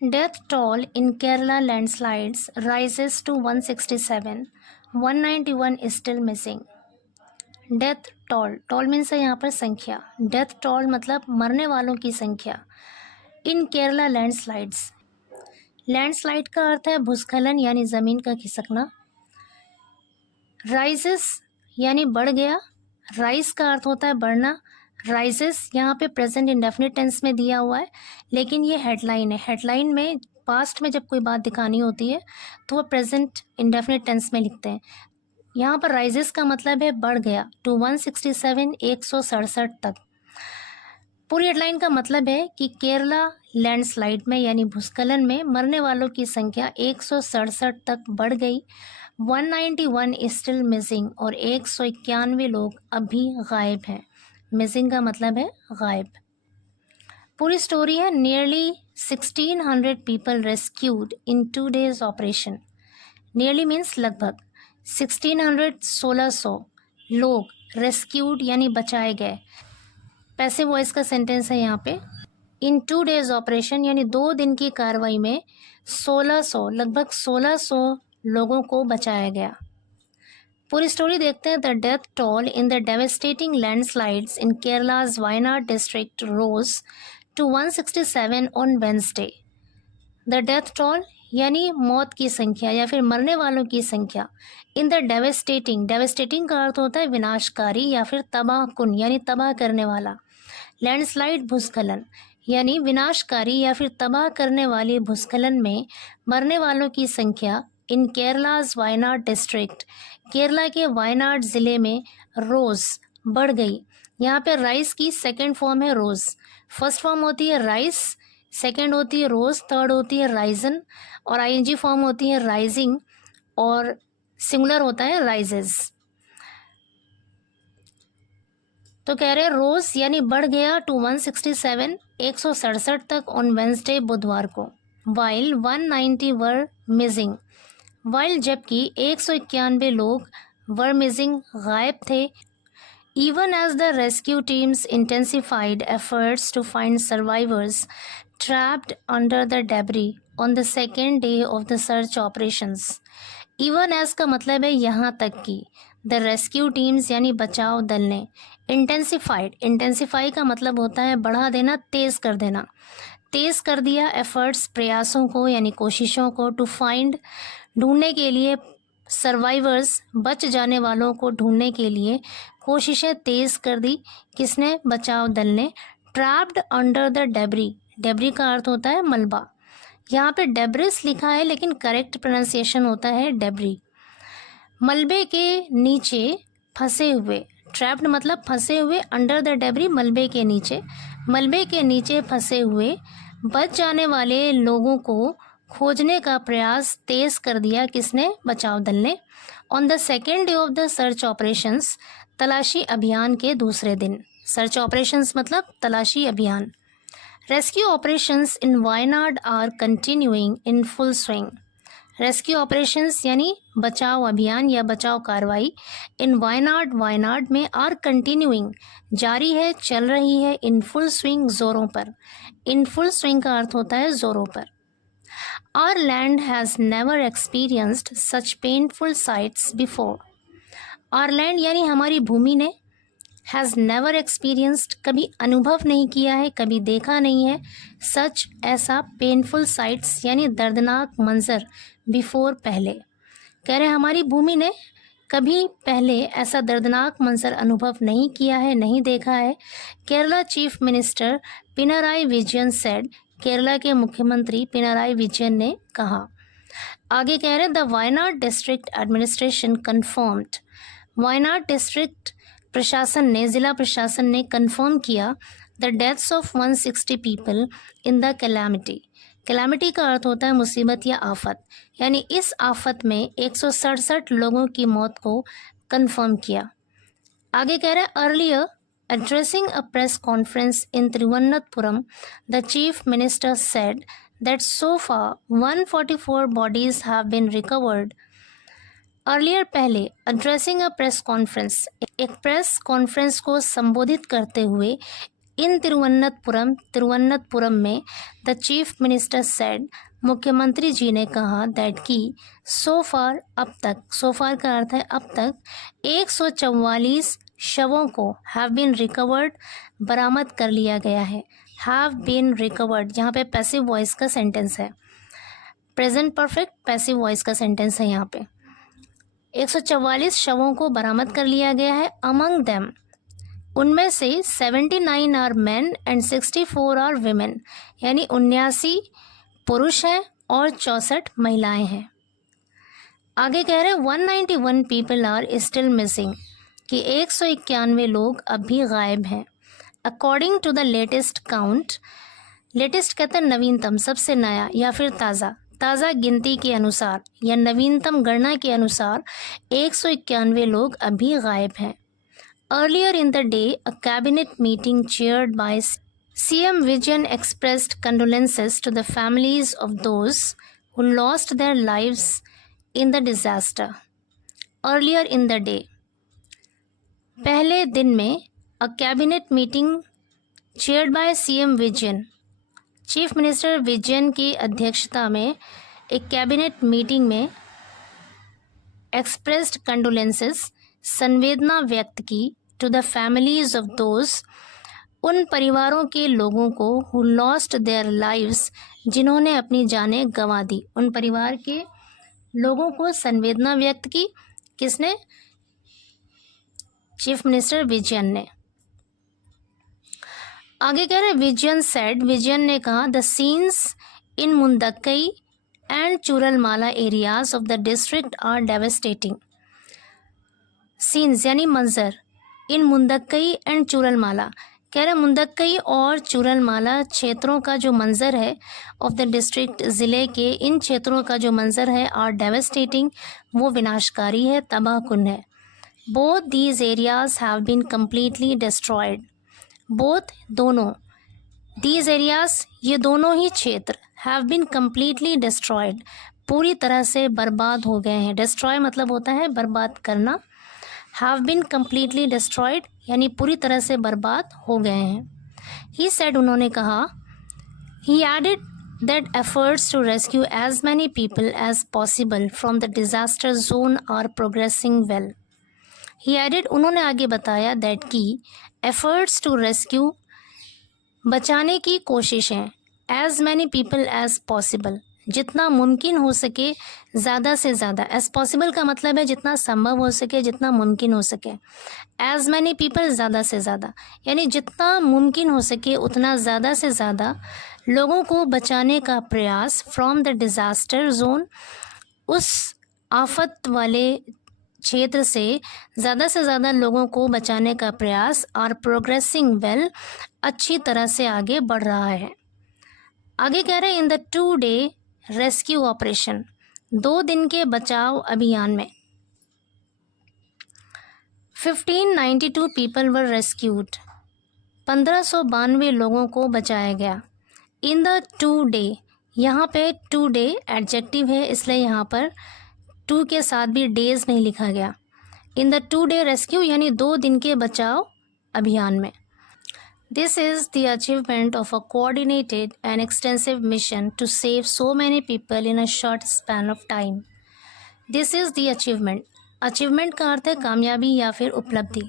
Death toll in Kerala landslides rises to 167. 191 is still missing. Death toll, toll means है यहाँ पर संख्या, death toll मतलब मरने वालों की संख्या। इन केरला लैंडस्लाइड्स, लैंडस्लाइड का अर्थ है भूस्खलन यानी ज़मीन का खिसकना। राइजेस यानी बढ़ गया, राइज का अर्थ होता है बढ़ना। राइजेस यहाँ पे प्रेजेंट इंडेफिनिट टेंस में दिया हुआ है, लेकिन ये हेडलाइन है। हेडलाइन में पास्ट में जब कोई बात दिखानी होती है तो वो प्रेजेंट इंडेफिनिट टेंस में लिखते हैं। यहाँ पर राइजेस का मतलब है बढ़ गया टू 167, 167 तक। पूरी हेडलाइन का मतलब है कि केरला लैंडस्लाइड में यानी भूस्खलन में मरने वालों की संख्या 167 तक बढ़ गई। 191 इज स्टिल मिसिंग, और 191 लोग अभी गायब हैं। मिसिंग का मतलब है गायब। पूरी स्टोरी है, नियरली 1600 पीपल रेस्क्यूड इन 2 days ऑपरेशन। नियरली मीन्स लगभग, 1600 लोग रेस्क्यूड यानी बचाए गए। पैसिव वॉइस का सेंटेंस है यहाँ पे। इन 2 days ऑपरेशन यानी 2 दिन की कार्रवाई में 1600, लगभग 1600 लोगों को बचाया गया। पूरी स्टोरी देखते हैं। The death toll in the devastating landslides in Kerala's Wayanad district rose to 167 on Wednesday. The death toll यानी मौत की संख्या या फिर मरने वालों की संख्या। इन द डेवेस्टेटिंग, डेवेस्टेटिंग का अर्थ होता है विनाशकारी या फिर तबाहकुन यानी तबाह करने वाला। लैंडस्लाइड भूस्खलन यानी विनाशकारी या फिर तबाह करने वाले भूस्खलन में मरने वालों की संख्या इन केरलाज वायनाड डिस्ट्रिक्ट, केरला के वायनाड ज़िले में रोज़ बढ़ गई। यहाँ पे राइस की सेकंड फॉर्म है रोज़। फर्स्ट फॉर्म होती है राइस, सेकंड होती है रोज़, थर्ड होती है राइजन, और आईएनजी फॉर्म होती है राइजिंग, और सिंगुलर होता है राइजेस। तो कह रहे हैं रोज़ यानी बढ़ गया टू 167, 167 तक ऑन वेंसडे, बुधवार को। वाइल 190 वर मिसिंग, वाइल जबकि 191 लोग वर मिसिंग गायब थे। Even as the rescue teams intensified efforts to find survivors trapped under the debris on the second day of the search operations. Even as का मतलब है यहाँ तक कि, the rescue teams यानी बचाव दल ने, intensified, intensify का मतलब होता है बढ़ा देना, तेज़ कर देना, तेज़ कर दिया एफर्ट्स, प्रयासों को यानी कोशिशों को, टू फाइंड ढूंढने के लिए, सर्वाइवर्स बच जाने वालों को ढूंढने के लिए कोशिशें तेज़ कर दी। किसने? बचाव दल ने। Trapped under the debris, debris का अर्थ होता है मलबा। यहाँ पे डेब्रिस लिखा है लेकिन करेक्ट प्रोनाउंसिएशन होता है डेब्री। मलबे के नीचे फंसे हुए, ट्रैप्ड मतलब फंसे हुए, अंडर द डेब्री मलबे के नीचे, मलबे के नीचे फंसे हुए बच जाने वाले लोगों को खोजने का प्रयास तेज़ कर दिया। किसने? बचाव दल ने। On the second day of the search operations, तलाशी अभियान के दूसरे दिन। सर्च ऑपरेशंस मतलब तलाशी अभियान। Rescue operations in Wayanad are continuing in full swing. Rescue operations यानी बचाव अभियान या बचाव कार्रवाई इन वायनाड, वायनाड में, आर कंटिन्यूइंग जारी है, चल रही है, इन फुल स्विंग ज़ोरों पर। इन फुल स्विंग का अर्थ होता है ज़ोरों पर। Our land has never experienced such painful sights before. Our land यानी हमारी भूमि ने, has never experienced कभी अनुभव नहीं किया है, कभी देखा नहीं है, such ऐसा, painful sights यानी दर्दनाक मंजर, before पहले। कह रहे हमारी भूमि ने कभी पहले ऐसा दर्दनाक मंजर अनुभव नहीं किया है, नहीं देखा है। Kerala chief minister Pinarayi Vijayan said, Kerala के मुख्यमंत्री पिनाराई विजयन ने कहा। आगे कह रहे हैं the Wayanad district administration confirmed, Wayanad district प्रशासन ने, ज़िला प्रशासन ने कन्फर्म किया the deaths of 160 people in the calamity. Calamity का अर्थ होता है मुसीबत या आफत, यानी इस आफत में 167 लोगों की मौत को कन्फर्म किया। आगे कह रहे हैं earlier addressing a press conference in Thiruvananthapuram, the chief minister said that so far 144 bodies have been recovered. Earlier पहले, addressing a press conference, एक प्रेस कॉन्फ्रेंस को संबोधित करते हुए इन तिरुवनंतपुरम में द चीफ मिनिस्टर सेड, मुख्यमंत्री जी ने कहा दैट कि सो फार अब तक, सो फार का अर्थ है अब तक 144 शवों को हैव बीन रिकवर्ड, बरामद कर लिया गया है। हैव बीन रिकवर्ड यहाँ पे पैसिव वॉइस का सेंटेंस है, प्रेजेंट परफेक्ट पैसिव वॉइस का सेंटेंस है। यहाँ पे 144 शवों को बरामद कर लिया गया है। अमंग देम, उनमें से 79 are men and 64 are women, यानी 79 पुरुष हैं और 64 महिलाएं हैं। आगे कह रहे हैं 191 पीपल आर स्टिल मिसिंग, कि 191 लोग अब भी गायब हैं। According to the latest count, latest कहते हैं नवीनतम, सबसे नया या फिर ताज़ा गिनती के अनुसार या नवीनतम गणना के अनुसार 191 लोग अभी गायब हैं। Earlier in the day a cabinet meeting chaired by CM Vijayan expressed condolences to the families of those who lost their lives in the disaster. Earlier in the day, पहले दिन में a cabinet meeting chaired by CM Vijayan, chief minister Vijayan की अध्यक्षता में एक cabinet meeting में expressed condolences, संवेदना व्यक्त की, to the families of those, उन परिवारों के लोगों को हु लॉस्ट देयर लाइव्स, जिन्होंने अपनी जानें गंवा दी। उन परिवार के लोगों को संवेदना व्यक्त की, किसने? चीफ मिनिस्टर विजयन ने। आगे कह रहे विजयन सेड, विजयन ने कहा the scenes in Mundakkai and Chooralmala areas of the district are devastating. Scenes यानी मंजर, इन मुंदक्कई एंड चूरलमाला, कह रहे मुंदक्कई और चूरलमाला क्षेत्रों का जो मंजर है ऑफ द डिस्ट्रिक्ट, ज़िले के इन क्षेत्रों का जो मंजर है, आर डेवेस्टेटिंग, वो विनाशकारी है, तबाहकुन है। Both these areas have been completely destroyed, both दोनों, दीज एरियाज ये दोनों ही क्षेत्र, हैव बीन कम्प्लीटली डिस्ट्रॉयड पूरी तरह से बर्बाद हो गए हैं। डिस्ट्रॉय मतलब होता है बर्बाद करना, हैव बीन कम्प्लीटली डिस्ट्रॉयड यानी पूरी तरह से बर्बाद हो गए हैं। ही सेड, उन्होंने कहा, he added that efforts to rescue as many people as possible from the disaster zone are progressing well. He added, उन्होंने आगे बताया, दैट की एफर्ट्स टू रेस्क्यू, बचाने की कोशिशें, as many people as possible, जितना मुमकिन हो सके, ज़्यादा से ज़्यादा। एज पॉसिबल का मतलब है जितना संभव हो सके, जितना मुमकिन हो सके। एज मैनी पीपल, ज़्यादा से ज़्यादा, यानी जितना मुमकिन हो सके उतना ज़्यादा से ज़्यादा लोगों को बचाने का प्रयास। फ्रॉम द डिज़ास्टर जोन, उस आफत वाले क्षेत्र से ज़्यादा लोगों को बचाने का प्रयास। आर प्रोग्रेसिंग वेल, अच्छी तरह से आगे बढ़ रहा है। आगे कह रहे हैं in the 2 day rescue operation, 2 दिन के बचाव अभियान में 1592 पीपल वर रेस्क्यूड, 1592 लोगों को बचाया गया। इन द 2 डे, यहाँ पे 2 डे एडजेक्टिव है, इसलिए यहाँ पर 2 के साथ भी डेज नहीं लिखा गया। इन द 2 डे रेस्क्यू यानी 2 दिन के बचाव अभियान में। This is the achievement of a coordinated and extensive mission to save so many people in a short span of time. This is the achievement. Achievement का अर्थ है कामयाबी या फिर उपलब्धि।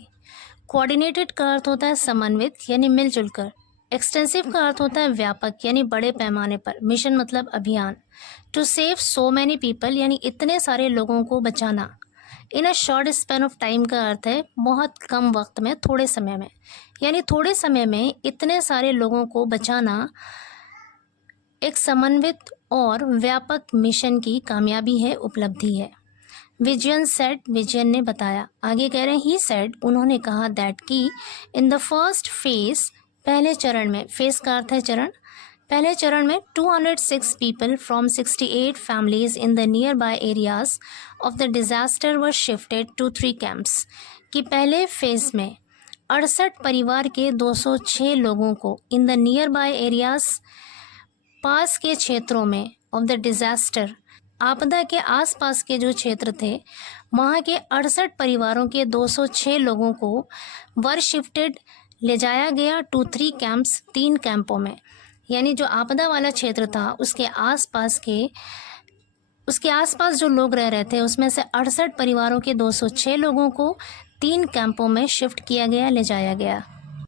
Coordinated का अर्थ होता है समन्वित यानी मिलजुल कर। Extensive का अर्थ होता है व्यापक यानी बड़े पैमाने पर। Mission मतलब अभियान। To save so many people यानी इतने सारे लोगों को बचाना। In a short span of time का अर्थ है बहुत कम वक्त में, थोड़े समय में, यानी थोड़े समय में इतने सारे लोगों को बचाना एक समन्वित और व्यापक मिशन की कामयाबी है, उपलब्धि है। विजयन सेड, विजयन ने बताया। आगे कह रहे हैं ही सेड, उन्होंने कहा, दैट की इन द फर्स्ट फेज, पहले चरण में, फेज का अर्थ है चरण, पहले चरण में 206 people from 68 families in the near by areas of the disaster were shifted to 3 camps, कि पहले फेज में 68 परिवार के 206 लोगों को in the near by areas, पास के क्षेत्रों में, ऑफ द डिजास्टर, आपदा के आसपास के जो क्षेत्र थे वहाँ के 68 परिवारों के 206 लोगों को वर शिफ्टेड ले जाया गया टू 3 कैंप्स, 3 कैंपों में। यानी जो आपदा वाला क्षेत्र था उसके आसपास जो लोग रह रहे थे उसमें से 68 परिवारों के 206 लोगों को 3 कैंपों में शिफ्ट किया गया, ले जाया गया।